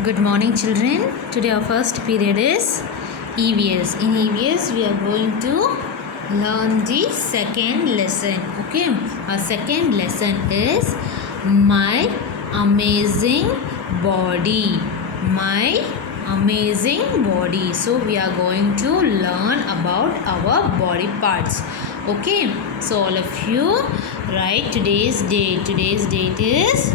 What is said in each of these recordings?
Good morning, children. Today our first period is EVS. In EVS, we are going to learn the second lesson. Okay, our second lesson is My Amazing Body. My amazing body. So we are going to learn about our body parts. Okay, so all of you write today's date. Today's date is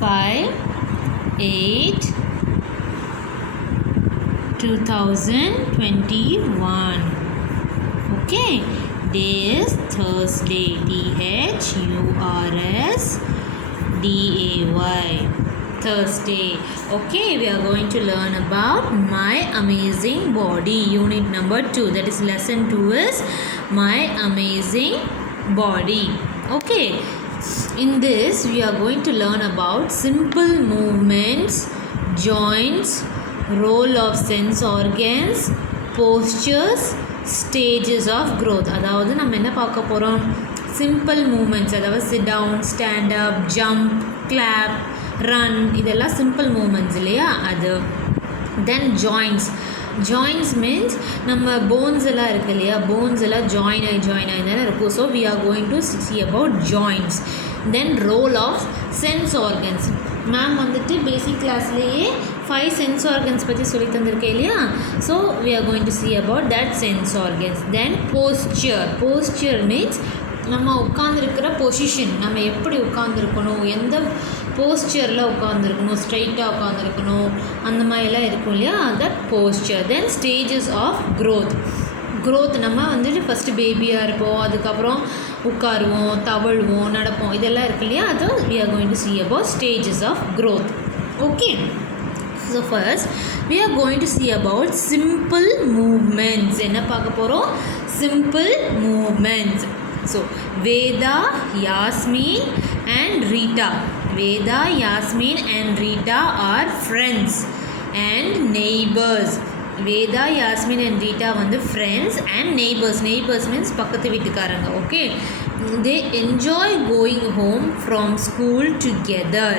5/8/2021. Okay, day is Thursday. THURSDAY. Thursday. Okay, we are going to learn about My Amazing Body. Unit number 2. That is lesson 2 is My Amazing Body. Okay. In this, we are going to learn about simple movements, joints, role of sense organs, postures, stages of growth. அதாவது நம்ம என்ன பார்க்க போகிறோம், simple movements, அதாவது sit down, stand up, jump, clap, run, இதெல்லாம் simple movements இல்லையா அது. Then joints means நம்ம போன்ஸ் எல்லாம் இருக்குது இல்லையா, போன்ஸ் எல்லாம் ஜாயின் ஆகி தானே இருக்கும். So we are going to see about joints. Then role of sense organs. Ma'am வந்துட்டு பேசிக் கிளாஸ்லேயே 5 சென்ஸ் ஆர்கன்ஸ் பற்றி சொல்லி தந்திருக்கேன் இல்லையா. So we are going to see about that sense organs. Then posture means நம்ம உட்காந்துருக்கிற பொசிஷன், நம்ம எப்படி உட்காந்துருக்கணும், எந்த போஸ்டரில் உட்காந்துருக்கணும், ஸ்ட்ரைட்டாக உட்காந்துருக்கணும், அந்த மாதிரிலாம் இருக்கும் இல்லையா, that posture. Then stages of growth நம்ம வந்துட்டு ஃபஸ்ட்டு பேபியாக இருப்போம், அதுக்கப்புறம் உட்காருவோம், தவழுவோம், நடப்போம், இதெல்லாம் இருக்கு இல்லையா, அது we are going to see about stages of growth. Okay, so first we are going to see about simple movements. என்ன பார்க்க போகிறோம், simple movements. So Veda, Yasmin and Rita. Veda, Yasmin and Rita are friends and neighbors. Veda, Yasmin and Rita வந்து friends and neighbors. Neighbors means பக்கத்து வீட்டுக்காரங்க. Okay, they enjoy going home from school together.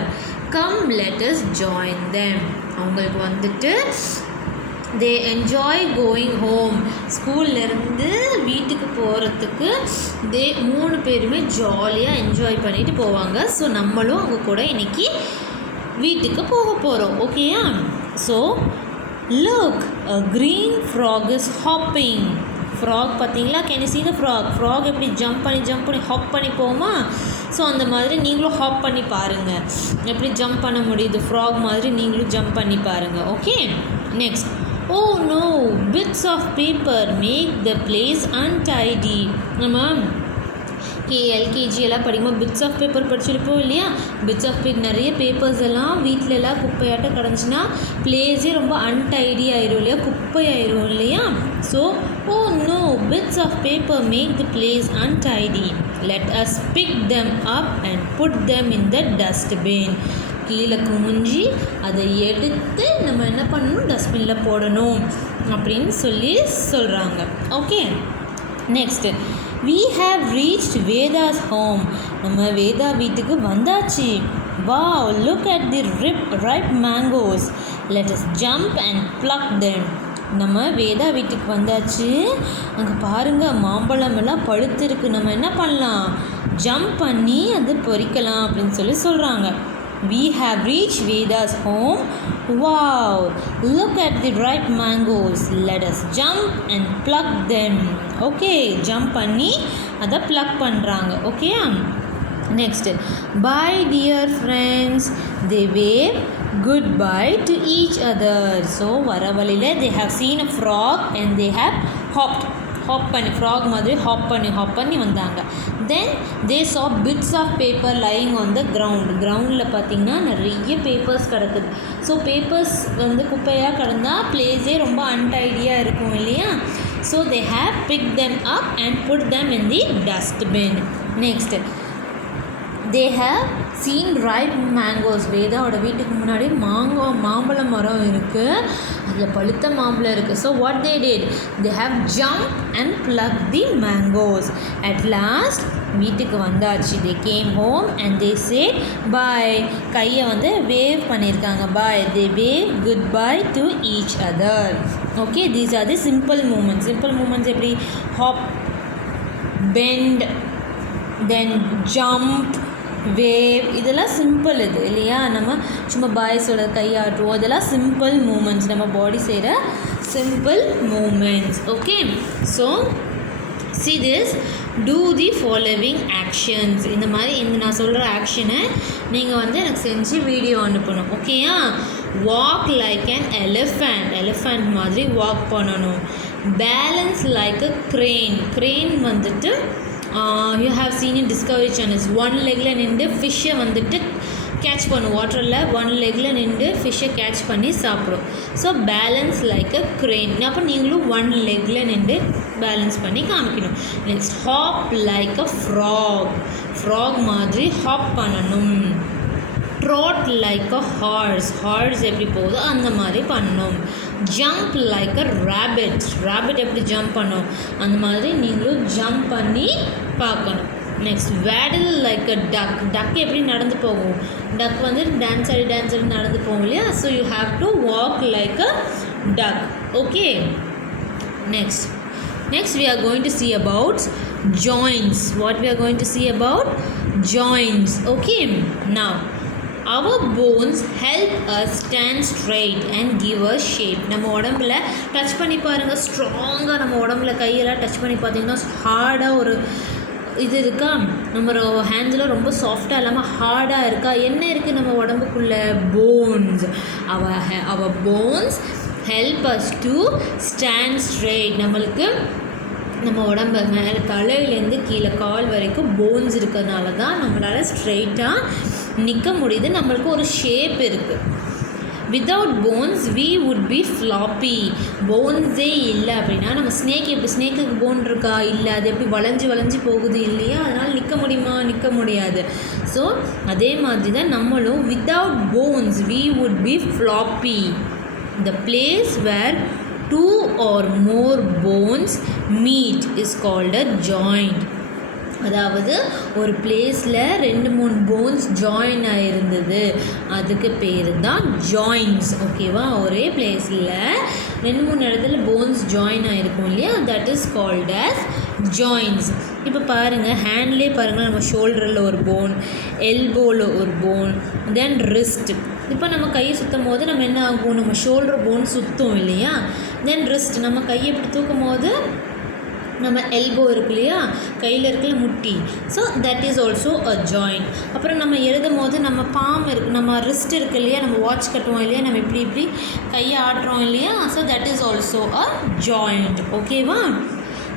Come, let us join them. அவங்களுக்கு வந்துட்டு they enjoy going home, ஸ்கூல்லேருந்து வீட்டுக்கு போகிறதுக்கு தே 3 பேருமே ஜாலியாக என்ஜாய் பண்ணிட்டு போவாங்க. ஸோ நம்மளும் அவங்க கூட இன்றைக்கி வீட்டுக்கு போக போகிறோம். ஓகேயா. So look, a green frog is hopping. Frog பார்த்தீங்களா, can you see the frog? Frog எப்படி ஜம்ப் பண்ணி ஹாப் பண்ணி போகுமா? ஸோ அந்த மாதிரி நீங்களும் ஹாப் பண்ணி பாருங்கள், எப்படி ஜம்ப் பண்ண முடியுது ஃப்ராக் மாதிரி நீங்களும் ஜம்ப் பண்ணி பாருங்கள். Okay, next. Oh no, bits of paper make the place untidy. நம்ம எல்கேஜி எல்லாம் படிக்கும்போது பிட்ஸ் ஆஃப் பேப்பர் படிச்சிருப்போம் இல்லையா. பிட்ஸ் ஆஃப் பேப்பர் நிறைய பேப்பர்ஸ் எல்லாம் வீட்டில் எல்லாம் குப்பையாட்டம் கிடந்துச்சுன்னா பிளேஸே ரொம்ப அன்டைடி ஆயிரும் இல்லையா, குப்பையாயிரும் இல்லையா. So oh no, bits of paper make the place untidy. Let us pick them up and put them in the dustbin. கீழே குமிஞ்சி அதை எடுத்து நம்ம என்ன பண்ணணும், டஸ்ட்பினில் போடணும் அப்படின்னு சொல்கிறாங்க. Okay, next. We have reached Veda's home. நம்ம வேதா வீட்டுக்கு வந்தாச்சு. Wow, look at the ripe mangoes. Let us jump and pluck them. நம்ம வேதா வீட்டுக்கு வந்தாச்சு, அங்கே பாருங்கள் மாம்பழம் எல்லாம் பழுத்திருக்கு, நம்ம என்ன பண்ணலாம், ஜம்ப் பண்ணி அது பொறிக்கலாம் அப்படின்னு சொல்கிறாங்க. We have reached Veda's home. Wow, look at the ripe mangoes. Let us jump and pluck them. Okay, jump பண்ணி அதை pluck பண்ணுறாங்க. Okay, next. Bye dear friends. They wave goodbye to each other. So வர வழியில் they have seen a frog and they have hopped. Hop பண்ணி frog மாதிரி hop பண்ணி வந்தாங்க. தென் தே saw bits of paper lying on the ground. கிரவுண்டில் பார்த்திங்கன்னா நிறைய papers கிடக்குது. ஸோ பேப்பர்ஸ் வந்து குப்பையாக கிடந்தால் பிளேஸே ரொம்ப அன்டைடியாக இருக்கும் இல்லையா. So they have pick them up and put them in the dustbin. Next, they have seen ripe mangoes. வேதாவோட வீட்டுக்கு முன்னாடி மாம்பழ மரம் இருக்குது, அதில் பழுத்த மாம்பழம் இருக்குது. So what they did, they have jumped and plucked the mangoes. At last வீட்டுக்கு வந்தாச்சு. they came home and they said bye. கையை வந்து வேவ் பண்ணியிருக்காங்க. bye. they wave goodbye to each other. okay, these are the simple movements. simple movements எப்படி hop, bend, then jump, wave, இதெல்லாம் simple இது இல்லையா. நம்ம சும்மா பாய் சொல்ல கையாட்டுவோம், இதெல்லாம் சிம்பிள் மூமெண்ட்ஸ், நம்ம பாடி செய்கிற simple moments. Okay, so see this, do the following actions. இந்த மாதிரி நான் சொல்கிற ஆக்ஷனை நீங்கள் வந்து எனக்கு செஞ்சு வீடியோ அனுப்பணும். ஓகேயா. வாக் லைக் அன் எலிஃபண்ட் மாதிரி வாக் பண்ணணும். பேலன்ஸ் லைக் அ crane வந்துட்டு you have seen in Discovery Channels, one legல நின்று ஃபிஷ்ஷை வந்துட்டு கேட்ச் பண்ணும். வாட்டரில் ஒன் லெக்கில் நின்று ஃபிஷ்ஷை கேட்ச் பண்ணி சாப்பிடும். So balance like a crane. அப்போ நீங்களும் ஒன் லெக்கில் நின்று பேலன்ஸ் பண்ணி காமிக்கணும். Next hop like a frog மாதிரி ஹாப் பண்ணணும். ட்ராட் லைக் அ ஹார்ஸ் எப்படி போகுதோ அந்த மாதிரி பண்ணணும். ஜம்ப் லைக் அ ரேபிட் எப்படி ஜம்ப் பண்ணும் அந்த மாதிரி நீங்களும் ஜம்ப் பண்ணி பார்க்கணும். நெக்ஸ்ட் வேடில் லைக் அ டக் எப்படி நடந்து போகும். டக் வந்து டான்ஸ் ஆடி நடந்து போகும் இல்லையா. So you have to walk like a duck. Okay, next we are going to see about joints. What we are going to see about joints. Okay, now our bones help us stand straight and give us shape. நம்ம உடம்புல touch பண்ணி பாருங்கள், ஸ்ட்ராங்காக நம்ம உடம்புல கையெல்லாம் touch பண்ணி பார்த்தீங்கன்னா ஹார்டாக ஒரு இது இருக்கா, நம்ம ஹேண்ட்ஸில் ரொம்ப சாஃப்டாக இல்லாமல் ஹார்டாக இருக்கா. என்ன இருக்குது நம்ம உடம்புக்குள்ளே? Bones. our bones help us to stand straight. நம்மளுக்கு நம்ம உடம்பு மேலே தலையிலேருந்து கீழே கால் வரைக்கும் போன்ஸ் இருக்கிறதுனால தான் நம்மளால் ஸ்ட்ரெயிட்டாக நிற்க முடியுது. நம்மளுக்கு ஒரு ஷேப் இருக்குது. Without bones we would be floppy. போன்ஸே இல்லை அப்படின்னா நம்ம ஸ்னேக்குக்கு போன் இருக்கா? இல்லை. அது எப்படி வளைஞ்சு போகுது இல்லையா. அதனால் நிற்க முடியாது. ஸோ அதே மாதிரி தான் நம்மளும் without bones we would be floppy. The place where two or more bones meet is called a joint. அதாவது ஒரு பிளேஸில் 2-3 போன்ஸ் ஜாயின் ஆகிருந்தது, அதுக்கு பேர் தான் ஜாயின்ஸ். ஓகேவா. ஒரே பிளேஸில் 2-3 இடத்துல போன்ஸ் ஜாயின் ஆகிருக்கும் இல்லையா, that is called as joins. இப்போ பாருங்கள், ஹேண்ட்லேயே பாருங்கள், நம்ம ஷோல்டரில் ஒரு போன், எல்போவில் ஒரு போன், தென் ரிஸ்ட். இப்போ நம்ம கையை சுற்றும் போது நம்ம என்ன ஆகும், நம்ம ஷோல்டர் போன் சுற்றும் இல்லையா. தென் ரிஸ்ட், நம்ம கையை இப்படி தூக்கும் போது நம்ம எல்போ இருக்கு இல்லையா, கையில் இருக்கிற முட்டி. So that is also a joint. அப்புறம் நம்ம எழுதும் போது நம்ம பாம் இருக்குது, நம்ம ரிஸ்ட் இருக்குது இல்லையா, நம்ம வாட்ச் கட்டுவோம் இல்லையா, நம்ம இப்படி கையை ஆட்டுறோம் இல்லையா. So that is also a joint. ஓகேவா.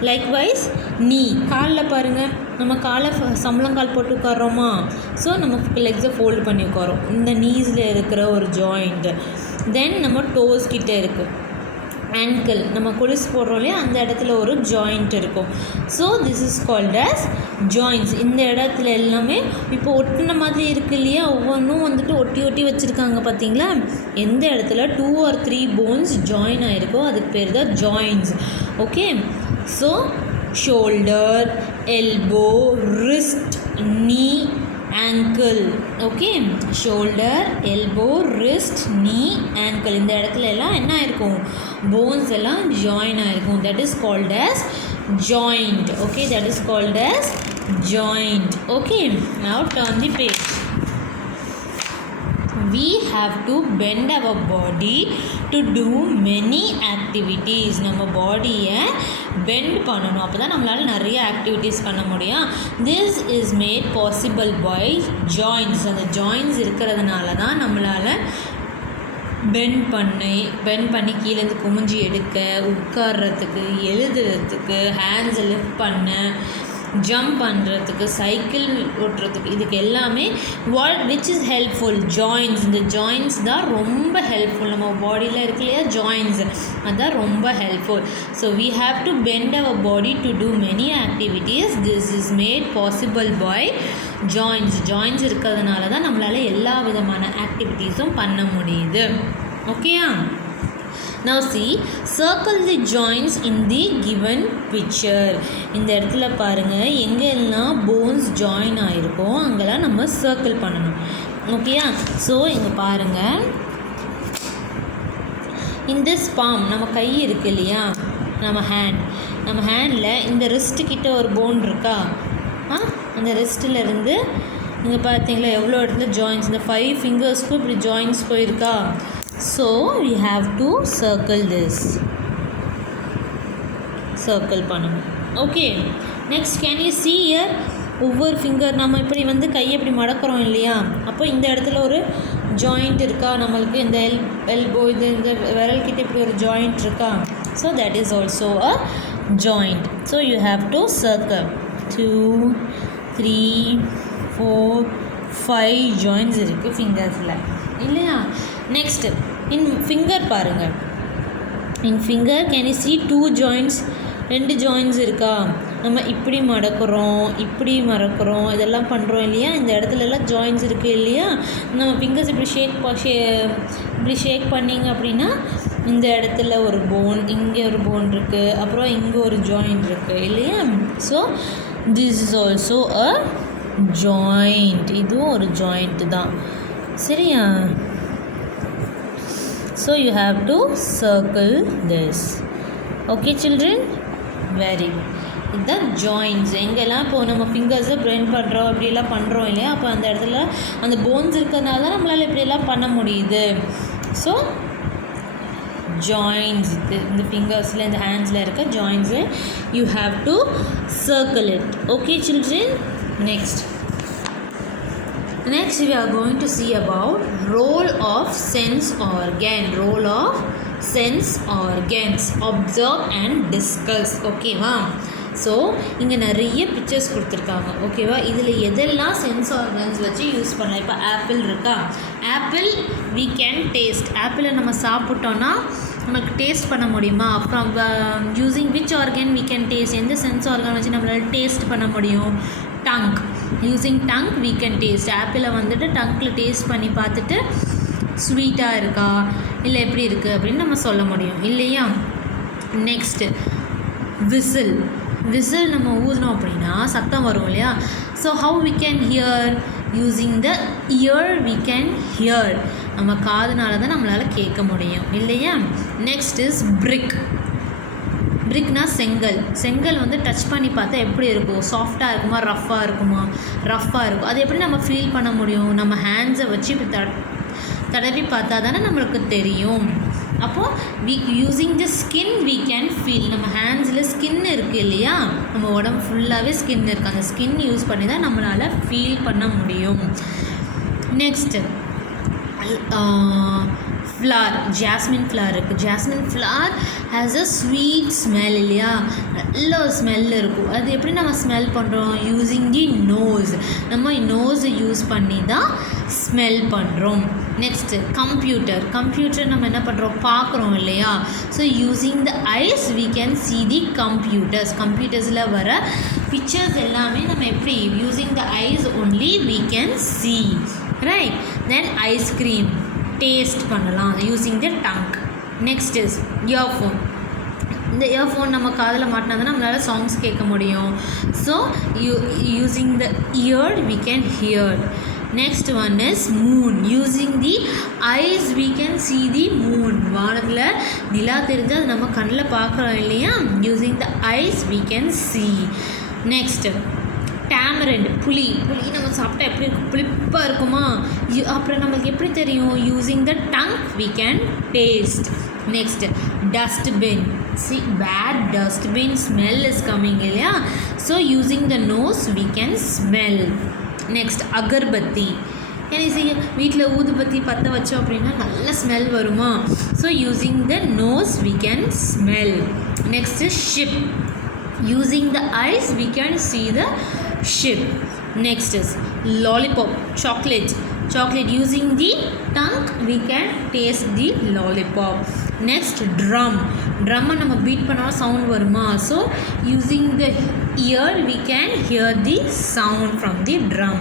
லைக்வைஸ் நீ, காலில் பாருங்கள், நம்ம காலை சம்பளங்கால் போட்டு உட்காரோமா. ஸோ நம்ம லெக்ஸை ஃபோல்டு பண்ணி உட்காரோம். இந்த நீஸில் இருக்கிற ஒரு ஜாயிண்ட்டு. தென் நம்ம டோஸ் கிட்டே இருக்குது. ஆங்கிள், நம்ம கொலுசு போடுறோம் இல்லையா, அந்த இடத்துல ஒரு ஜாயிண்ட் இருக்கும். So this is called as joints. இந்த இடத்துல எல்லாமே இப்போ ஒட்டின மாதிரி இருக்குது இல்லையா, ஒவ்வொன்றும் வந்துட்டு ஒட்டி வச்சுருக்காங்க பார்த்தீங்களா. எந்த இடத்துல 2 or 3 போன்ஸ் ஜாயின் ஆகிருக்கோ அதுக்கு பேர் தான் joints. Okay. So shoulder, elbow, wrist, knee, ankle. Okay. Shoulder, elbow, wrist, knee, ankle. இந்த இடத்துல எல்லாம் என்ன ஆயிருக்கும், போன்ஸ் எல்லாம் ஜாயின் ஆயிருக்கும். That is called as joint. Okay, that is called as joint. Okay, now turn the page. We have to bend our body to do many activities. நம்ம பாடியை bend பண்ணணும், அப்போ தான் நம்மளால் நிறைய ஆக்டிவிட்டீஸ் பண்ண முடியும். This is made possible by joints. அந்த ஜாயின்ஸ் இருக்கிறதுனால தான் நம்மளால் பெண்ட் பண்ணி கீழேருந்து குமிஞ்சி எடுக்க, உட்கார்றதுக்கு, எழுதுறதுக்கு, ஹேண்ட்ஸை லிஃப்ட் பண்ண, ஜம்ப் பண்ணுறதுக்கு, சைக்கிள் ஓட்டுறதுக்கு, இதுக்கு எல்லாமே விச் இஸ் ஹெல்ப்ஃபுல் ஜாயின்ஸ். இந்த ஜாயின்ஸ் தான் ரொம்ப ஹெல்ப்ஃபுல். நம்ம பாடியில் இருக்கு இல்லையா ஜாயின்ஸ், அதுதான் ரொம்ப helpful. So we have to bend our body to do many activities. This is made possible by joins இருக்கிறதுனால தான் நம்மளால் எல்லா விதமான ஆக்டிவிட்டீஸும் பண்ண முடியுது. ஓகேயா? Now see, circle the joints in the given picture. இந்த இடத்துல பாருங்கள், எங்கெல்லாம் போன்ஸ் ஜாயின் ஆகிருக்கோ அங்கெல்லாம் நம்ம சர்க்கிள் பண்ணணும். ஓகேயா? ஸோ இங்கே பாருங்கள், இந்த ஸ்பாம் நம்ம கை இருக்கு இல்லையா, நம்ம ஹேண்டில் இந்த ரிஸ்ட்டு கிட்ட ஒரு போன் இருக்கா, அந்த ரிஸ்ட்டில் இருந்து இங்கே பார்த்தீங்களா எவ்வளோ இடத்துல ஜாயின்ஸ், இந்த 5 ஃபிங்கர்ஸ்க்கும் இப்படி ஜாயின்ஸ் போயிருக்கா. So we have to circle this, circle பண்ணணும். Okay, next can you see here, ஒவ்வொரு ஃபிங்கர் நம்ம இப்படி வந்து கையை இப்படி மடக்கிறோம் இல்லையா, அப்போ இந்த இடத்துல ஒரு ஜாயிண்ட் இருக்கா நம்மளுக்கு, இந்த எல்போ இது இந்த விரல்கிட்ட இப்படி ஒரு ஜாயிண்ட் இருக்கா. So that is also a joint. So you have to circle 2 3 4 5 joints இருக்குது ஃபிங்கர்ஸில் இல்லையா. நெக்ஸ்ட்டு இன் ஃபிங்கர் பாருங்கள், in finger can you see 2 joints, 2 joints இருக்கா. நம்ம இப்படி மடக்கிறோம் இதெல்லாம் பண்ணுறோம் இல்லையா, இந்த இடத்துலலாம் ஜாயின்ஸ் இருக்குது இல்லையா. நம்ம ஃபிங்கர்ஸ் இப்படி ஷேக் பண்ணிங்க அப்படின்னா இந்த இடத்துல ஒரு போன், இங்கே ஒரு போன் இருக்குது, அப்புறம் இங்கே ஒரு ஜாயிண்ட் இருக்குது இல்லையா. So this is also a joint, இதுவும் ஒரு ஜாயிண்ட் தான். சரியா? So you have to circle this. Okay children, very good. இதுதான் ஜாயின்ஸ். எங்கெல்லாம் இப்போது நம்ம ஃபிங்கர்ஸை பெண்ட் பண்ணுறோம் இப்படியெல்லாம் பண்ணுறோம் இல்லையா, அப்போ அந்த இடத்துல அந்த போன்ஸ் இருக்கிறதுனால தான் நம்மளால் இப்படியெல்லாம் பண்ண முடியுது. ஸோ ஜாயின்ஸ், இந்த ஃபிங்கர்ஸில் இந்த ஹேண்ட்ஸில் இருக்க ஜாயின்ஸை you have to circle it. Okay children, next we are going to see about role of sense organs, observe and discuss. ஓகேவா? ஸோ இங்கே நிறைய பிக்சர்ஸ் கொடுத்துருக்காங்க. ஓகேவா? இதில் எதெல்லாம் சென்ஸ் ஆர்கன்ஸ் வச்சு யூஸ் பண்ணலாம். இப்போ ஆப்பிள் இருக்கா, ஆப்பிள் we can taste, ஆப்பிளை நம்ம சாப்பிட்டோன்னா நமக்கு டேஸ்ட் பண்ண முடியுமா. அப்புறம் using which organ we can taste, எந்த சென்ஸ் ஆர்கன் வச்சு நம்மளால் டேஸ்ட் பண்ண முடியும். Tongue, using tongue we can taste, ஆப்பிளை வந்துட்டு டங்கில் டேஸ்ட் பண்ணி பார்த்துட்டு ஸ்வீட்டாக இருக்கா இல்லை எப்படி இருக்குது அப்படின்னு நம்ம சொல்ல முடியும் இல்லையா. நெக்ஸ்ட்டு விசில் நம்ம ஊதினோம் அப்படின்னா சத்தம் வரும் இல்லையா. So how we can hear, using the ear we can hear, நம்ம காதுனால தான் நம்மளால் கேட்க முடியும் இல்லையா. நெக்ஸ்ட் இஸ் பிரிக்னா செங்கல் வந்து டச் பண்ணி பார்த்தா எப்படி இருக்கும், சாஃப்டாக இருக்குமா ரஃப்பாக இருக்கும். அது எப்படி நம்ம ஃபீல் பண்ண முடியும், நம்ம ஹேண்ட்ஸை வச்சு இப்படி தடவி பார்த்தா தானே நம்மளுக்கு தெரியும். அப்போது using the skin we can feel, நம்ம ஹேண்ட்ஸில் ஸ்கின் இருக்குது இல்லையா, நம்ம உடம்பு ஃபுல்லாகவே ஸ்கின் இருக்குது, அந்த ஸ்கின் யூஸ் பண்ணி தான் நம்மளால் ஃபீல் பண்ண முடியும். நெக்ஸ்ட்டு ஃப்ளார், ஜாஸ்மின் ஃப்ளார் இருக்குது. Jasmine flower has a sweet smell இல்லையா, நல்ல ஒரு ஸ்மெல் இருக்கும். அது எப்படி நம்ம ஸ்மெல் பண்ணுறோம், யூஸிங் தி நோஸ், நம்ம நோஸை யூஸ் பண்ணி தான் ஸ்மெல் பண்ணுறோம். நெக்ஸ்ட்டு கம்ப்யூட்டர் நம்ம என்ன பண்ணுறோம், பார்க்குறோம் இல்லையா. So using the eyes we can see the கம்ப்யூட்டர்ஸில் வர பிக்சர்ஸ் எல்லாமே நம்ம எப்படி using the eyes only we can see, right. Then ice cream taste பண்ணலாம் using the tongue. Next is earphone, இந்த இயர்ஃபோன் நம்ம காதில் மாட்டினா தான் நம்மளால் சாங்ஸ் கேட்க முடியும். So using the ear we can hear. Next one is moon, using the eyes we can see the moon, வானத்தில் நிலா தெரிஞ்சு அது நம்ம கண்ணில் பார்க்குறோம் இல்லையா, using the eyes we can see. Next டேமரண்ட், புளி நம்ம சாப்பிட்டா எப்படி இருக்கும், புளிப்பாக இருக்குமா. அப்புறம் நம்மளுக்கு எப்படி தெரியும், using the tongue we can taste. Next dustbin, see bad dustbin smell is coming இல்லையா, so using the nose we can smell. Next agarbatti, வீட்டில் ஊதுபத்தி பற்ற வச்சோம் அப்படின்னா நல்ல ஸ்மெல் வருமா. So using the nose we can smell. Next ship, using the eyes we can see the ship. Next is lollipop, chocolate chocolate. Using the tongue we can taste the lollipop. Next, drum. Drum நம்ம beat பண்ணா sound வருமா? So using the ear we can hear the sound from the drum.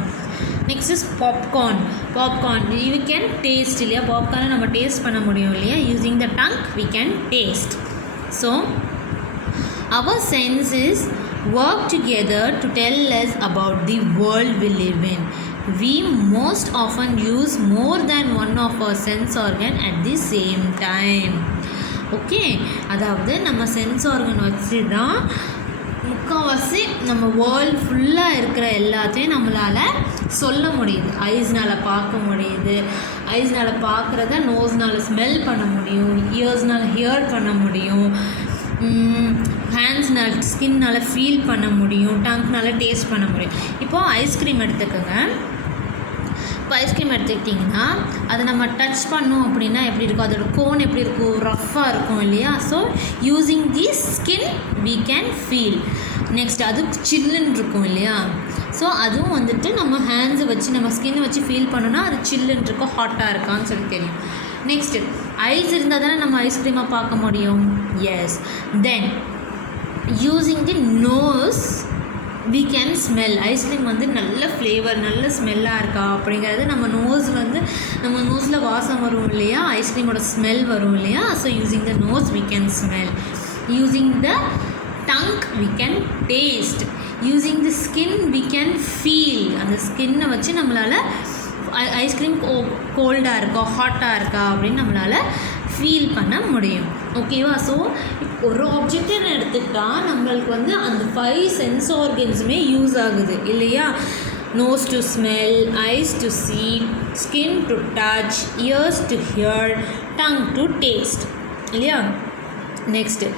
Next is popcorn. Popcorn you can taste இல்லையா? popcorn நம்ம taste பண்ண முடியும் இல்லையா? Using the tongue we can taste. So our senses work together to tell us about the world we live in. We most often use more than one of our sense organ at the same time. Okay, அதாவது நம்ம sense organ வச்சு தான் முக்கால்வாசி நம்ம world ஃபுல்லாக இருக்கிற எல்லாத்தையும் நம்மளால் சொல்ல முடியுது. ஐஸ்னால் பார்க்க முடியுது, ஐஸ்னால் பார்க்குறத நோஸ்னால் ஸ்மெல் பண்ண முடியும், இயர்ஸ்னால் ஹியர் பண்ண முடியும், ஹேண்ட்ஸ்னால் ஸ்கின்னால் ஃபீல் பண்ண முடியும், டங்க்னால் டேஸ்ட் பண்ண முடியும். இப்போது ஐஸ்கிரீம் எடுத்துக்கோங்க. இப்போ ஐஸ்கிரீம் எடுத்துக்கிட்டிங்கன்னா அதை நம்ம டச் பண்ணோம் அப்படின்னா எப்படி இருக்கும், அதோட கோன் எப்படி இருக்கும், ரஃப்பாக இருக்கும் இல்லையா? So using the skin we can feel. Next அது சில்லுன்னு இருக்கும் இல்லையா? ஸோ அதுவும் வந்துட்டு நம்ம ஹேண்ட்ஸை வச்சு நம்ம ஸ்கின்னை வச்சு ஃபீல் பண்ணோன்னா அது சில்லுன்னு இருக்கும், ஹாட்டாக இருக்கான்னு சொல்லி தெரியும். நெக்ஸ்ட்டு ஐஸ் இருந்தால் தானே நம்ம ஐஸ்கிரீமாக பார்க்க முடியும். Yes. Then using the nose we can smell. Ice cream வந்து நல்ல ஃப்ளேவர் நல்ல ஸ்மெல்லாக இருக்கா அப்படிங்கிறது நம்ம நோஸில் வாசம் வரும் இல்லையா? ஐஸ்கிரீமோட ஸ்மெல் வரும் இல்லையா? So using the nose we can smell. Using the tongue we can taste. using the skin we can feel. அந்த ஸ்கின்னை வச்சு நம்மளால் ஐஸ்கிரீம் கோல்டாக இருக்கா ஹாட்டாக இருக்கா அப்படின்னு நம்மளால் ஃபீல் பண்ண முடியும். ஓகேவா? ஸோ ஒரு ஆப்ஜெக்ட்னு எடுத்துக்கிட்டால் நம்மளுக்கு வந்து அந்த 5 சென்ஸ் ஆர்கன்ஸுமே யூஸ் ஆகுது இல்லையா? Nose to smell, eyes to see, skin to touch, ears to hear, tongue to taste இல்லையா? நெக்ஸ்ட்டு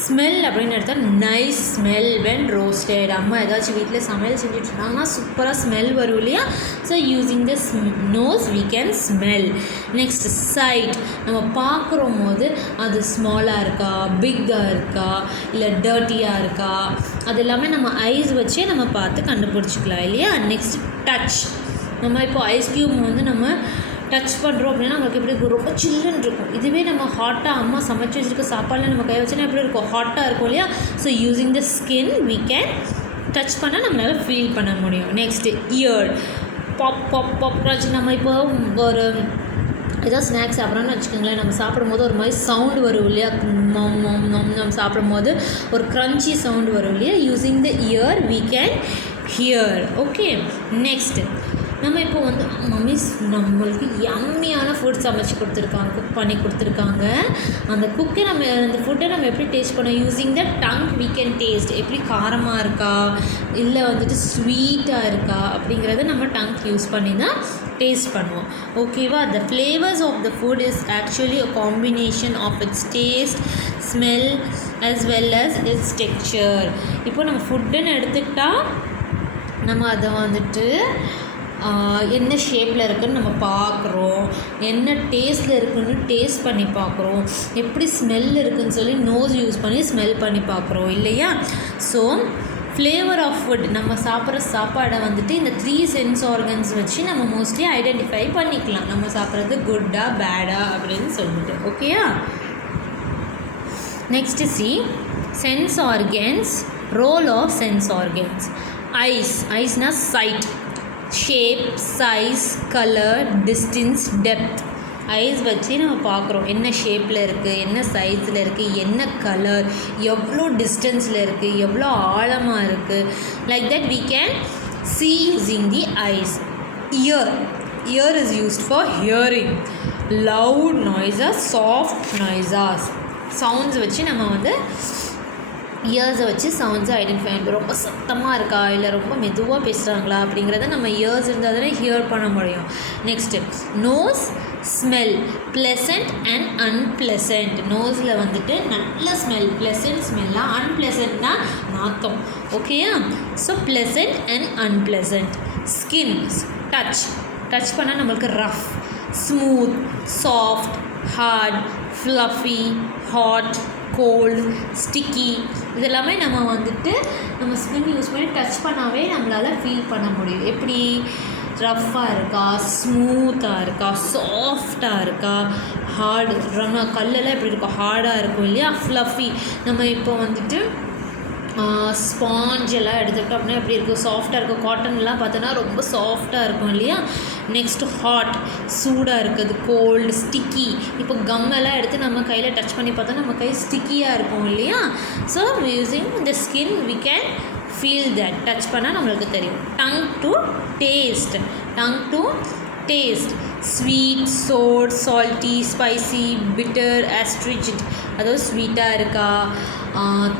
ஸ்மெல் அப்படின்னு எடுத்தால் நைஸ் ஸ்மெல் வென் ரோஸ்டட். அம்மா ஏதாச்சும் வீட்டில் சமையல் செஞ்சுட்டு இருந்தாங்கன்னா சூப்பராக ஸ்மெல் வரும் இல்லையா? So using the nose we can smell. Next sight. நம்ம பார்க்குறோம் போது அது ஸ்மாலாக இருக்கா, பிக்காக இருக்கா, இல்லை டர்ட்டியாக இருக்கா, அது எல்லாமே நம்ம ஐஸ் வச்சே நம்ம பார்த்து கண்டுபிடிச்சிக்கலாம் இல்லையா? Next touch. நம்ம இப்போ ஐஸ் க்யூப் வந்து நம்ம டச் பண்ணுறோம் அப்படின்னா நம்மளுக்கு எப்படி இருக்கும், ரொம்ப சில்லுன்னு இருக்கும். இதுவே நம்ம ஹாட்டாக அம்மா சமைச்சு வச்சுருக்க சாப்பாடில் நம்ம கை வச்சோன்னா எப்படி இருக்கும், ஹாட்டாக இருக்கும் இல்லையா? So using the skin we can touch பண்ணால் நம்மளால் ஃபீல் பண்ண முடியும். Next year. பாப் வச்சு நம்ம இப்போ ஒரு ஏதோ ஸ்நாக்ஸ் சாப்பிட்றோன்னு வச்சுக்கோங்களேன், நம்ம சாப்பிடும்போது ஒரு மாதிரி சவுண்டு வரும் இல்லையா? நம்ம சாப்பிடும்போது ஒரு க்ரன்ச்சி சவுண்டு வரும் இல்லையா? Using the ear we can hear. Okay. Next நம்ம இப்போ வந்து மம்மிஸ் நம்மளுக்கு யம்மியான ஃபுட் சமைச்சு கொடுத்துருக்காங்க, குக் பண்ணி கொடுத்துருக்காங்க. அந்த ஃபுட்டை நம்ம எப்படி டேஸ்ட் பண்ணோம்? Using the tongue we can taste. எப்படி காரமாக இருக்கா இல்லை வந்துட்டு ஸ்வீட்டாக இருக்கா அப்படிங்கிறத நம்ம டங் யூஸ் பண்ணி தான் டேஸ்ட் பண்ணுவோம். ஓகேவா? The flavours of the food is actually a combination of its taste, smell as well as its texture. இப்போ நம்ம ஃபுட்டுன்னு எடுத்துக்கிட்டால் நம்ம அதை வந்துட்டு என்ன ஷேப்பில் இருக்குதுன்னு நம்ம பார்க்குறோம், என்ன டேஸ்ட்டில் இருக்குதுன்னு டேஸ்ட் பண்ணி பார்க்குறோம், எப்படி ஸ்மெல் இருக்குதுன்னு சொல்லி நோஸ் யூஸ் பண்ணி ஸ்மெல் பண்ணி பார்க்குறோம் இல்லையா? ஸோ ஃப்ளேவர் ஆஃப் ஃபுட் நம்ம சாப்பிட்ற சாப்பாடை வந்துட்டு இந்த 3 சென்ஸ் ஆர்கன்ஸ் வச்சு நம்ம மோஸ்ட்லி ஐடென்டிஃபை பண்ணிக்கலாம், நம்ம சாப்பிட்றது குட்டா பேடா அப்படின்னு சொல்லிட்டு. ஓகேயா? Next C sense organs, role of sense organs. ஐஸ்னா sight, shape, size, colour, distance, depth. Eyes வச்சு நம்ம பார்க்குறோம் என்ன ஷேப்பில் இருக்குது, என்ன சைஸில் இருக்குது, என்ன கலர், எவ்வளோ டிஸ்டன்ஸில் இருக்குது, எவ்வளோ ஆழமாக இருக்குது. Like that we can see using the eyes. Ear is used for hearing. Loud noises, soft noises. Sounds வச்சு நம்ம வந்து இயர்ஸை வச்சு சவுண்ட்ஸை ஐடென்டிஃபை பண்ணி ரொம்ப சத்தமாக இருக்கா இல்லை ரொம்ப மெதுவாக பேசுகிறாங்களா அப்படிங்கிறத நம்ம இயர்ஸ் இருந்தால் தானே ஹியர் பண்ண முடியும். Next nose, smell, pleasant and unpleasant. நோஸில் வந்துட்டு நல்ல ஸ்மெல், ப்ளசண்ட் ஸ்மெல்லாக, அன்ப்ளசண்ட்னா நாத்தம். ஓகேயா? So pleasant and unpleasant. Skin, touch பண்ணால் நம்மளுக்கு rough, smooth, soft, hard, fluffy, hot, cold, sticky. இதெல்லாமே நம்ம வந்துட்டு நம்ம ஸ்கின் யூஸ் பண்ணி டச் பண்ணாவே நம்மளால் ஃபீல் பண்ண முடியும். எப்படி ரஃப்பாக இருக்கா, ஸ்மூத்தாக இருக்கா, சாஃப்டாக இருக்கா, ஹார்டு ரொம்ப கல்லெல்லாம் எப்படி இருக்கும், ஹார்டாக இருக்கும் இல்லையா, ஃப்ளஃபி. நம்ம இப்போ வந்துட்டு ஸ்பாஞ்ச் எல்லாம் எடுத்துக்கிட்டோம் அப்படின்னா எப்படி இருக்கும், சாஃப்டாக இருக்கும். காட்டன்லாம் பார்த்தோன்னா ரொம்ப சாஃப்டாக இருக்கும் இல்லையா. நெக்ஸ்ட் ஹாட், சூடாக இருக்குது. Gold, sticky. இப்போ கம் எல்லாம் எடுத்து நம்ம கையில் டச் பண்ணி பார்த்தா நம்ம கை ஸ்டிக்கியாக இருக்கும் இல்லையா. So using the skin we can feel that. Touch பண்ணால் நம்மளுக்கு தெரியும். Tongue to taste, tongue to taste. Sweet, sour, salty, spicy, bitter, astringent. அதாவது ஸ்வீட்டாக இருக்கா,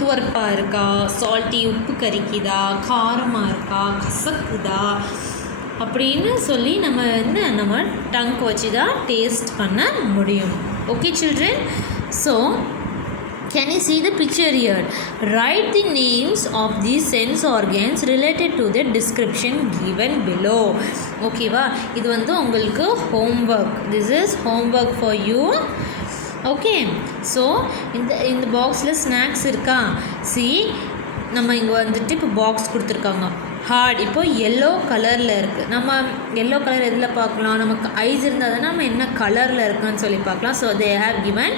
துவர்ப்பாக இருக்கா, சால்ட்டி உப்பு கரிக்குதா, காரமாக இருக்கா, கசக்குதா அப்படின்னு சொல்லி நம்ம டங்க் வச்சு தான் டேஸ்ட் பண்ண முடியும். Okay children, so can you see the picture here? Write the names of these sense organs related to the description given below. ஓகேவா, இது வந்து உங்களுக்கு homework. This is homework for you. Okay, so இந்த பாக்ஸில் snacks இருக்கா. See, நம்ம இங்கே வந்துட்டு இப்போ பாக்ஸ் கொடுத்துருக்காங்க. ஹார்ட் இப்போ எல்லோ கலரில் இருக்குது. நம்ம எல்லோ கலர் எதில் பார்க்கலாம், நமக்கு ஐஸ் இருந்தால் தானே நம்ம என்ன கலரில் இருக்குன்னு சொல்லி பார்க்கலாம். So they have given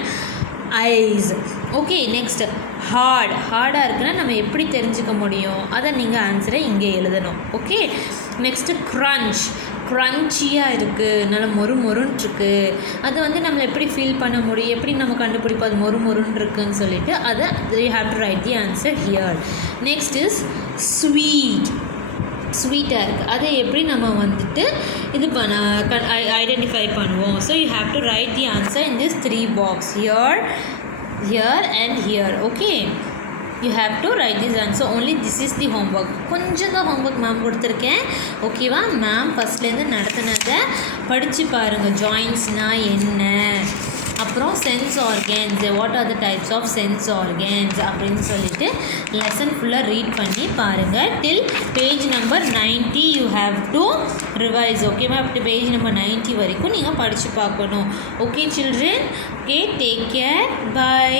eyes. Okay, next ஹார்டாக இருக்குன்னா நம்ம எப்படி தெரிஞ்சுக்க முடியும், அதை நீங்கள் ஆன்சரை இங்கே எழுதணும். ஓகே, நெக்ஸ்ட்டு க்ரன்ச்சியாக இருக்குது, நல்லா மொறுன்னு இருக்குது. அது வந்து நம்மளை எப்படி ஃபீல் பண்ண முடியும், எப்படி நம்ம கண்டுபிடிப்போம் அது மொறுன்னு இருக்குன்னு சொல்லிட்டு அதை you have to right the answer here. Next is ஸ்வீட்டாக இருக்குது, அதை எப்படி நம்ம வந்துட்டு இது ஐடென்டிஃபை பண்ணுவோம். So you have to right the answer in this 3 box, here and here. Okay, you have to write this answer. Only this is the homework. கொஞ்சம் தான் homework மேம் கொடுத்துருக்கேன். ஓகேவா, மேம் ஃபஸ்ட்லேருந்து நடத்தினதை படித்து பாருங்கள். ஜாயின்ஸ்னால் என்ன, அப்புறம் sense organs, what are the types of sense organs அப்படின்னு சொல்லிட்டு லெசன் ஃபுல்லாக ரீட் பண்ணி பாருங்கள். Till page number 90 you have to revise. ஓகேவா, அப்படி பேஜ் நம்பர் 90 வரைக்கும் நீங்கள் படித்து பார்க்கணும். Okay children, okay, take care, by.